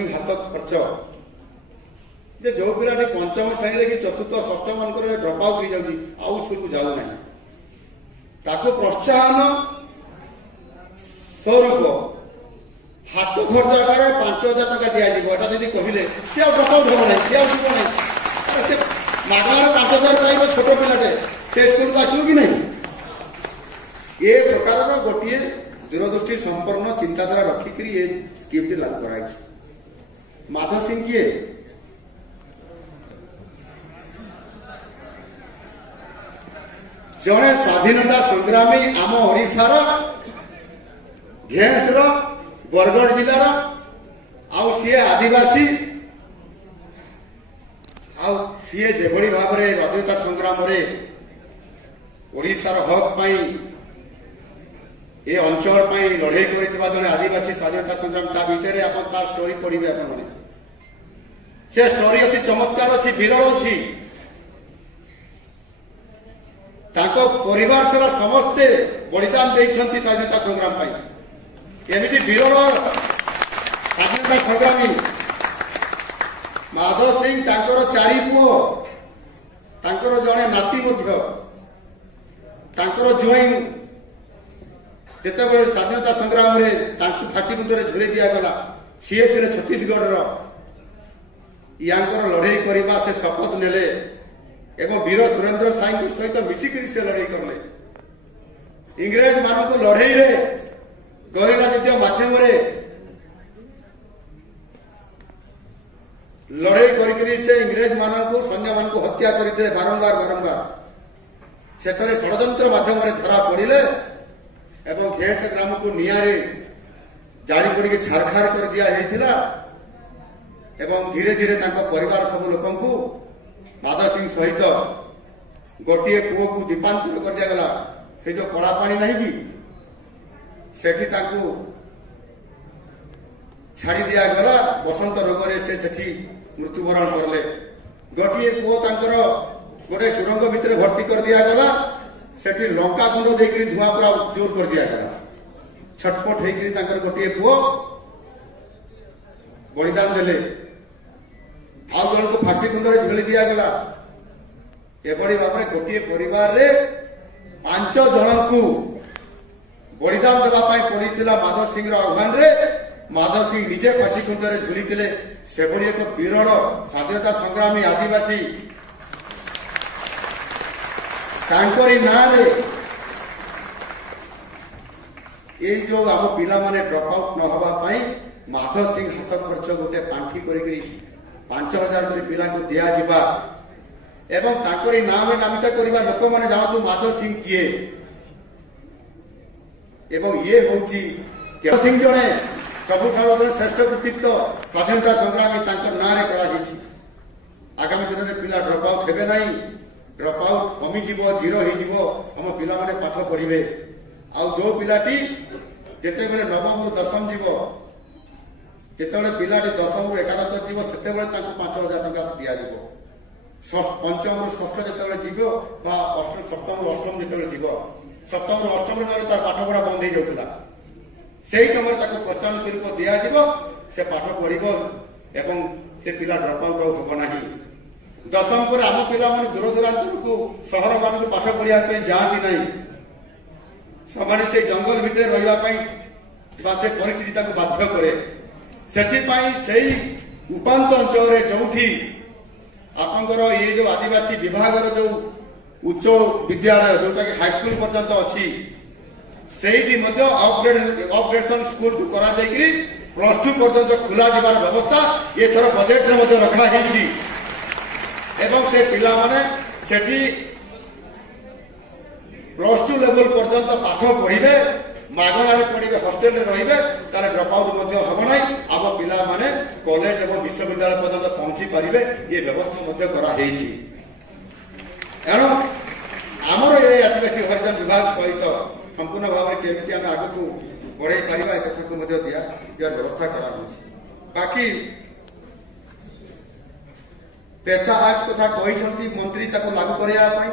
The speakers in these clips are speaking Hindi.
सिंह हाथ खर्च जे जो पिलाटी पंचम श्रेणी कि चतुर्थ षष्ठ मान ड्रप आउट हो जाऊँगी आउ स्कूल को जाऊ ना ताको प्रोत्साहन स्वरूप हाथ खर्च आकार 5,000 टका दिज्व यदि कहले सी ड्रप आउट हम ना सी आव ना मागणार 5,000 पाइब छोट पिलाटे से स्कूल को आसो कि नहीं ये प्रकार गोटे दूरदृष्टि संपन्न चिंताधारा रखिक ये स्कीम लागू कराई। माधव सिंह किए जड़े स्वाधीनता संग्रामी आम ओडिशार भेंसर बरगढ़ जिलार सी आदिवासी सी जेभली भाव में स्वाधीनता संग्राम ओडिशार हक पाई ये अंचल लड़े कर आदिवासी स्वाधीनता संग्राम ता विषय आप स्टोरी पढ़े आपने से स्टोरी अति चमत्कार अच्छी विरल अच्छी परिवार सारा समस्ते बलिदान देइछंती स्वाधीनता संग्राम एमती विरल स्वाधीनता संग्रामी माधव सिंह तांकर 4 पुओ तांकर जड़े नाती जुआई जिते स्वाधीनता संग्राम रे फांसी मुंडे झुले दिगला सी थे छत्तीसगढ़ यांकर लड़े करने से शपथ नेले एवं वीर सुरेंद्र साई सहित मिसिक से लड़े करले इंग्रेज मान को लड़े गहना युद्ध मध्यम लड़े करी से इंग्रेज मान को सैन्य मान को हत्या करते बारंबार बारंबार से षड्यंत्र मध्यम धरा पड़े एवं घेस ग्राम को निआरे जाड़ी पड़ी छारखार कर दिया एवं धीरे धीरे परिवार सब लोक माधव सिंह सहित गोटे पुओ को दीपांतर कर दिगला से जो कला पानी नहीं कि सेठी छाड़ी दिगला बसंत रोग से मृत्युवरण करले गोटे पुओ गोटे सुरंग भितर भर्ती कर दिगला सेठी लंका गुंड देकर धुआं पूरा जोर कर दिगला छटपट होकर गोटे पुओ बलिदान देले आउ जन को फांसी कुंडे झुली दिगला एभली भाव में गोटे परिवार रे 5 जन को बलिदान देवाई पड़ा माधव सिंह आह्वान रे माधव सिंह निजे फांसी कुंडे झुली से एक विरल स्वाधीनता संग्रामी आदिवासी ना ये जो आम पिला माने ड्रप आउट न होगा माधव सिंह हाथ खर्च गोटे पांठी कर 5,000 पिला को दिज्वा एवं नाम नामित करवा लोक मैंने जानतु माधव सिंह किए एवं ये हूँ सिंह जड़े सबुठ श्रेष्ठ कृतित्व स्वाधीनता संग्रामी ना आगामी दिन में पिला ड्रप आउट हे ना ड्रप आउट कमिज जीरो होम पिला माने पाठ पढ़े आउ जो पिलाटी जिते बड़े नवम रु दशम जीव जिते पिलाटी दशम रु एकादश जीव से 5,000 टका दिज्व पंचम रु षष्ठ जो जीव सप्तम रु अष्टम जो जीव सप्तम रु अष्टम तार पाठपढ़ा बंद हो जाता से समय प्रोत्साहन स्वरूप दिज्व से पाठ पढ़ एवं से पिला ड्रप आउट हम ना दशम पर आम पिला दूर दूरांतर को सहर मान को पाठ पढ़ा जाती ना से जंगल भितर रही से परिस्थिति बाध्य करे से उपांत अंचल जो आपंकर ये जो आदिवासी विभाग जो उच्च विद्यालय जोटा कि हाईस्कूल पर्यंत अच्छी से अपग्रेडेशन स्कूल को करा +2 पर्यंत खुला जबार व्यवस्था ये थर बजेट में रखाई एवं से पिला माने सेठी +2 लेवल पर्यंत पाठ पढ़े मागणारे पढ़े हस्टेल रे तार ड्रप आउट हम ना आम पिला माने कॉलेज और विश्वविद्यालय पर्यंत पहुंची पारे ये व्यवस्था कराई एणु आमर ये आदिवासी हरिजन विभाग सहित संपूर्ण भाव में केमी आम आग को बढ़े पार कथा को व्यवस्था करा बाकी पेशा एक्ट कथा कहते मंत्री लागू करने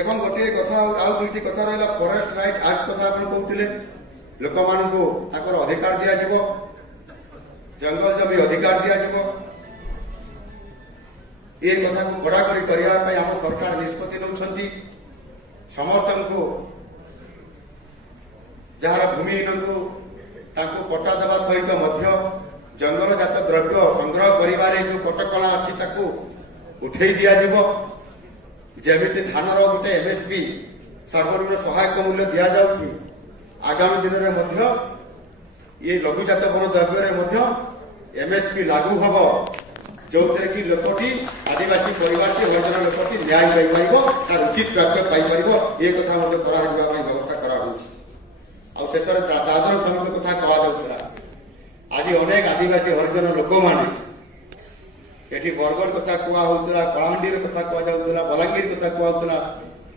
एवं गोटे कथा आउ दुईटी कथा रहा फॉरेस्ट राइट एक्ट कथा आप कहते लोक मान अधिकार दिज्व जंगल जमी अधिकार दिया ये कथा को कड़ाकड़ी करने आम सरकार निष्पत्ति नौकरी समस्त को जार भूमिहीन को पट्टा देवा सहित जंगलजात द्रव्य संग्रह कर जो कटकणा अच्छी उठे दिज्व जमी धान गोटे एमएसपी सर्वनिम्न सहायक मूल्य दि जाऊँगी आगामी दिन में ये लघुजात वन द्रव्य एमएसपी लागू हम जो थे कि लोकटी आदिवासी परिवार की हरिजन लोकटी न्याय पाइपर तार उचित प्राप्य पाइपर ये कथा व्यवस्था कराऊ शेष दादन श्रमिक कथा कहला आज अनेक आदिवासी हरिजन लोक मैंने बरगढ़ कथा कहला कलाहांडी कथा कहला बलांगीर कथा कहला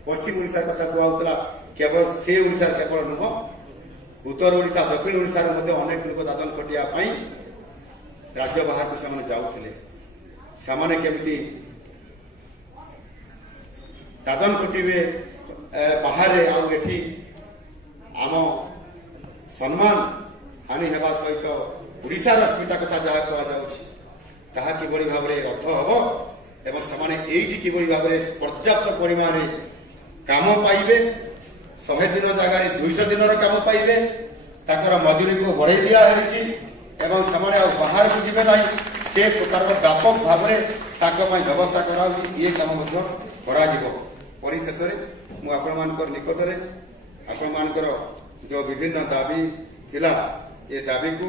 पश्चिम ओडिशा कथा कहला केवल से ओडिशा केवल नुह उत्तर ओडिशा दक्षिण ओडिशा अनेक लोक दादन खटिया राज्य बाहर को से जाऊले सामाने केमती दादन खटिबे बाहर आठी आम सम्मान हानि हेबा सहित ओडिशार अस्मिता कथा जहाँ कहुच्छी किभली भाव में रद्द हम एवं समाने एठी किभली भाव में पर्याप्त परिमाण काम पाइबे 100 दिन जगह 200 दिन काम पाइबे ताकर मजूरी को बढ़ाई दिखाई एवं समाने बाहर को जीवे ना से प्रकार व्यापक भाव में व्यवस्था करा ये काम परिशेष मुझे निकट में आपण जो विभिन्न दाबी थिला ये दाबी को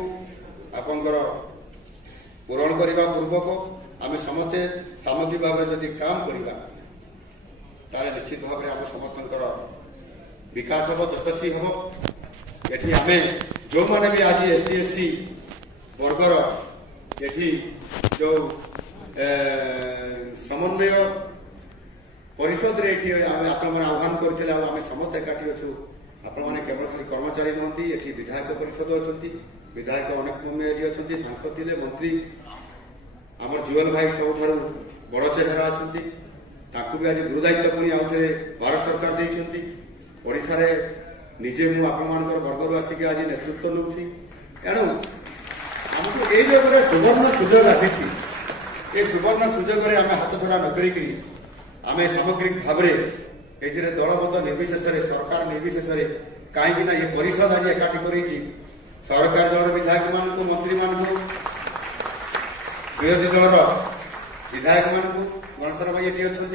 आपंकर पूरण करने पूर्वक आम समस्ते सामग्रिक भाव में जदि काम करवा ताले निश्चित भाव में आम समस्त विकास हम यशस्वी हम ये आम जो मैंने भी आज ST/SC वर्गर ये जो समन्वय परिषद आपण आह्वान करते आम समस्त एकाठी अच्छु आपण केवल खाली कर्मचारी नुहति ये विधायक परिषद अच्छा विधायक अनेक मेयर अच्छा सांसद थे मंत्री आम जुएल भाई सब बड़ चेहरा अच्छा भी आज गृह दायित्व पुणी आउे भारत सरकार देते ओडिशा रे निजे मु आपण वर्गर आसिक आज नेतृत्व नौछि एणु आमको ये जो गोटे सुवर्ण सुजोग आसी ये सुवर्ण सुजोग आम हाथ छड़ा न करी आम सामग्रिक भाव में दलबद्ध निर्विशेष सरकार निर्विशेष कहीं ये परिषद आज एकाठी कर सरकार दल विधायक मान मंत्री मान विरोधी दल विधायक मान गणेश भाई ये अच्छा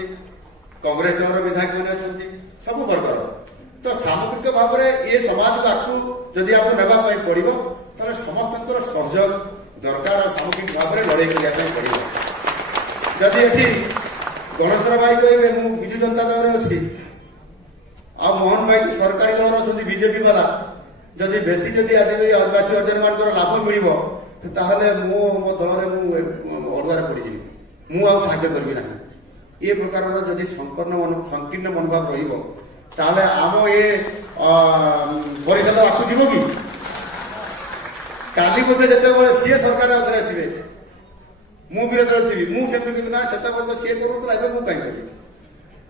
कांग्रेस दल विधायक मैंने अच्छा सब वर्गर तो सामग्रिक भाव में ये समाज को आगू जदि आपको नापी पड़ो तो समस्त सहयोग दरकार सामग्रिक भाव में लड़ाई करने पड़ो जदि ये गणेश भाई कहे मुझे विजु जनता दल अच्छी आ मोहन भाई तो सरकारी दल अच्छा बीजेपी वाला जदि बेसी जदि आदिवासी हरिजन मान लाभ मिल मो दल में अड़ुआर पड़ी मुझे करी ना ये प्रकार जदि संकीर्ण मनोभाव रहा आम ये परिषद आखु जीव कि काली बोधे जिते सी सरकार आउे आसवे मु विरोध थी मुझे ना से सी करूला मुझे कहीं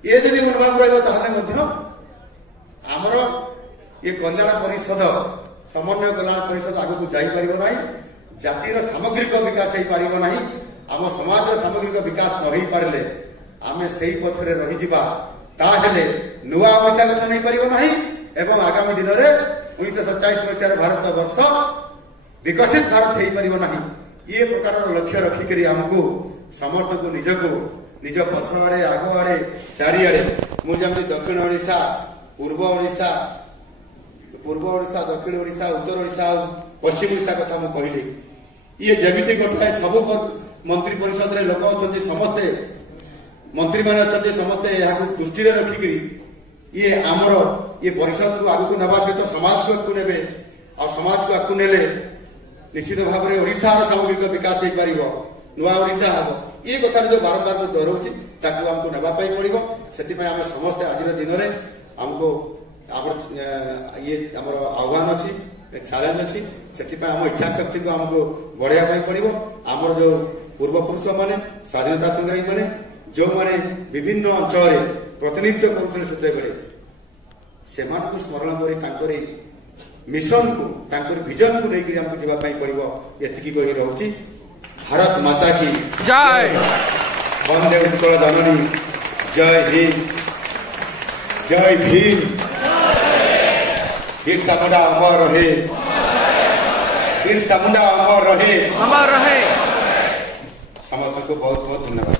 ये जब मनोभाव रहा आमर ये कल्याण परिषद समन्वय कल्याण परिषद आगू जापर ना जातिर सामग्रिक विकास हो पार ना आम समाज सामग्रिक विकास न हो पारे आम से पछरे रही नुआ पैसा गठन नहीं पार ना आगामी दिन में 1947 मसीह भारत वर्ष विकसित भारत हो पार ना ये प्रकार लक्ष्य रखिक आमको समस्त को निज पछ आड़े आग आड़े चारिआड़े मुझे दक्षिण ओडिशा पूर्व ओडिशा दक्षिण ओडिशा उत्तर ओडिशा पश्चिम ओडिशा कथा मुझे कहली ये जमी गोटाए सब मंत्री परिषद रे लोक अच्छा समस्ते मंत्री मैंने अच्छा समस्ते यहाँ दृष्टि रखिक ये आमर ये परिषद को आगू नवा सहित समाज को आगू ने समाज को आगू ने निश्चित भाव में ओडिशार सामग्रिक विकास हो पार नुआ ओडिशा हम ये कथा जो बारंबार मुझे दोहराऊँगी आमको नापी पड़ो से आम समस्ते आज दिन में आमको ये आम आह्वान अच्छी चैलेंज अच्छी से आम इच्छा शक्ति को आमको बढ़ाई पड़ो आमर जो पूर्वपुरुष मैंने स्वाधीनता संग्रामी मैंने जो मैंने विभिन्न अंचल प्रतिनिधित्व करते से स्मरण कर मिशन को विजन को लेकर हमको जावाई पड़ो एति कही रही। भारत माता की जय। वंदे उत्कल जननी। जय हिंद। जय भीम। बिरसा मुंडा अमर रहे। बिरसा मुंडा अमर रहे। अमर रहे। समस्त को बहुत बहुत धन्यवाद।